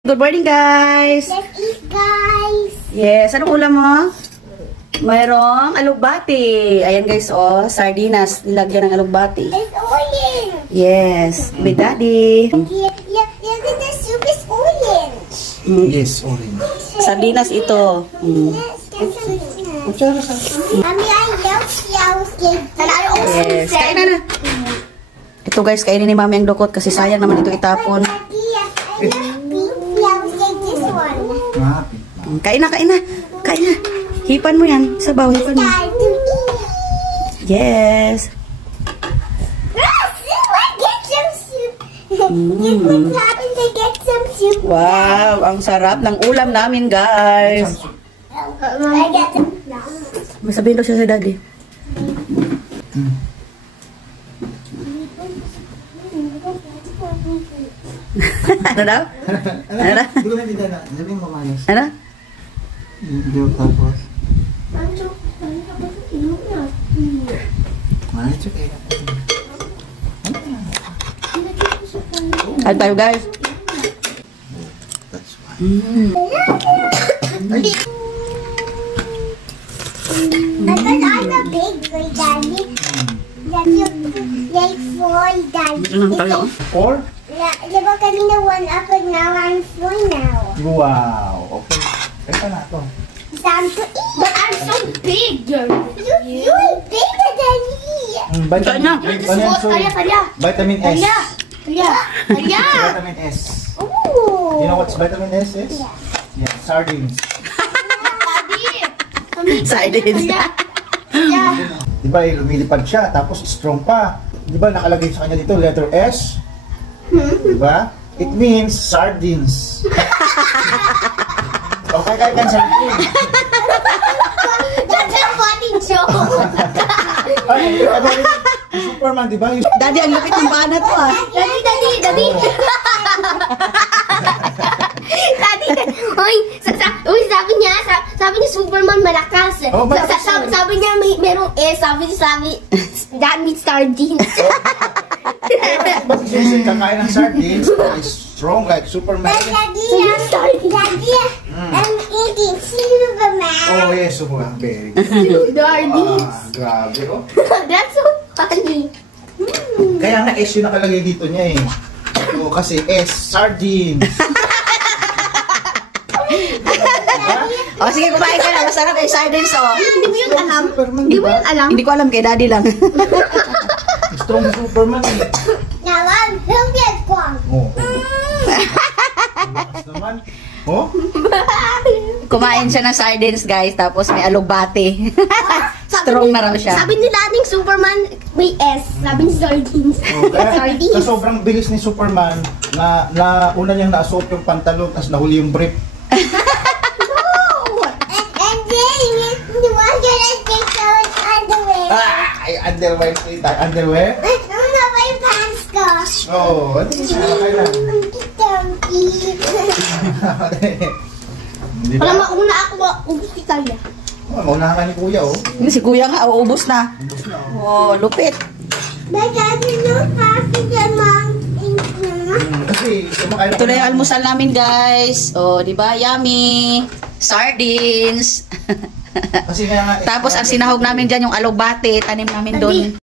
Good morning, guys! Let's eat, guys! Yes, anong ulam mo? Mayroong alugbati. Ayan, guys, oh, sardinas. Nilagyan ng alugbati. It's orange! Yes, with daddy. Yeah, the soup is orange! Yes, orange. Sardinas ito. Mommy, I love shells. And I also Yes, kain na na. Ito, guys, kainin ni mami ang dukot kasi sayang naman ito itapon. I love pink shells like this one. Kain na, kain na. Kain na. Hipan mo yan. Sabaw, hipan mo. Time to eat! Yes. I get some soup! What happens to get some soup? Wow, ang sarap ng ulam namin, guys. I get some. May sabihin daw siya sa daddy. Ano daw? Ano daw? Hindi ko na din na. Sabi mo mamayos. Ano? Hindi tapos. It's okay. Ano tayo, guys? That's why. Because I'm a big boy, Daddy. Daddy, like 4, Daddy. Ano tayo? Four? Diba kanina 1 up and now I'm 4 now. Wow. Okay. Ito na to. Time to eat. But I'm so big. You're bigger than me. Vitamin, Kaya. vitamin S. Kaya. Vitamin S. Ooh. You know what's vitamin S is? Yeah, sardines. Sardines. Di ba, lumilipad siya, tapos strong pa. Di ba, nakalagay sa kanya dito, letter S? Di ba? It means sardines. Okay, kaya kan sardines. That's a funny joke. Ay, Superman, di ba? Daddy, ang lupit ng bana to, ah. Daddy. Uy, sabi niya Superman malakas. Oh, malakas Sabi niya merong sabi, that means sardines. Ba't si kakain ng sardines, is strong like Superman. Daddy, I'm eating Superman. Oh yes, Superman. Very good. Sardines. Grabe, oh. That's so funny. Kaya nga S yung nakalagay dito niya eh. Oh, kasi S, sardines. O, sige, kumain ka na. Masarap yung sardines, oh. Hindi mo yun alam? Superman, Hindi mo diba? yun alam? Hindi ko alam, kay daddy lang. Strong Superman eh. Now I'm Hilda Kwang. Oh. Lakas naman. Oh? Kumain siya ng sardines, guys. Tapos may alugbati. Strong na raw siya. Sabi nila ating Superman may S. Sabi ni sardines. Oh, kaya, Sardines. sa sobrang bilis ni Superman, na una niyang naasuot yung pantalon, tapos nahuli yung brief. And then you want to take some underwear. Ay, underwear. Underwear? No, my pants go. Oh, ano yung kailan? Di Wala ba? mauna ako maubos si Talia. Oh, maunahan ka ni Kuya, oh. Si kuya nga, uubos na. Oh, lupit. But I didn't know faster than mom. Kasi, kumakain Ito na yung almusal namin, guys. Oh, di ba? Yummy. Sardines. Kasi nga, Tapos ang sinahog namin dyan yung alugbati. Tanim namin doon.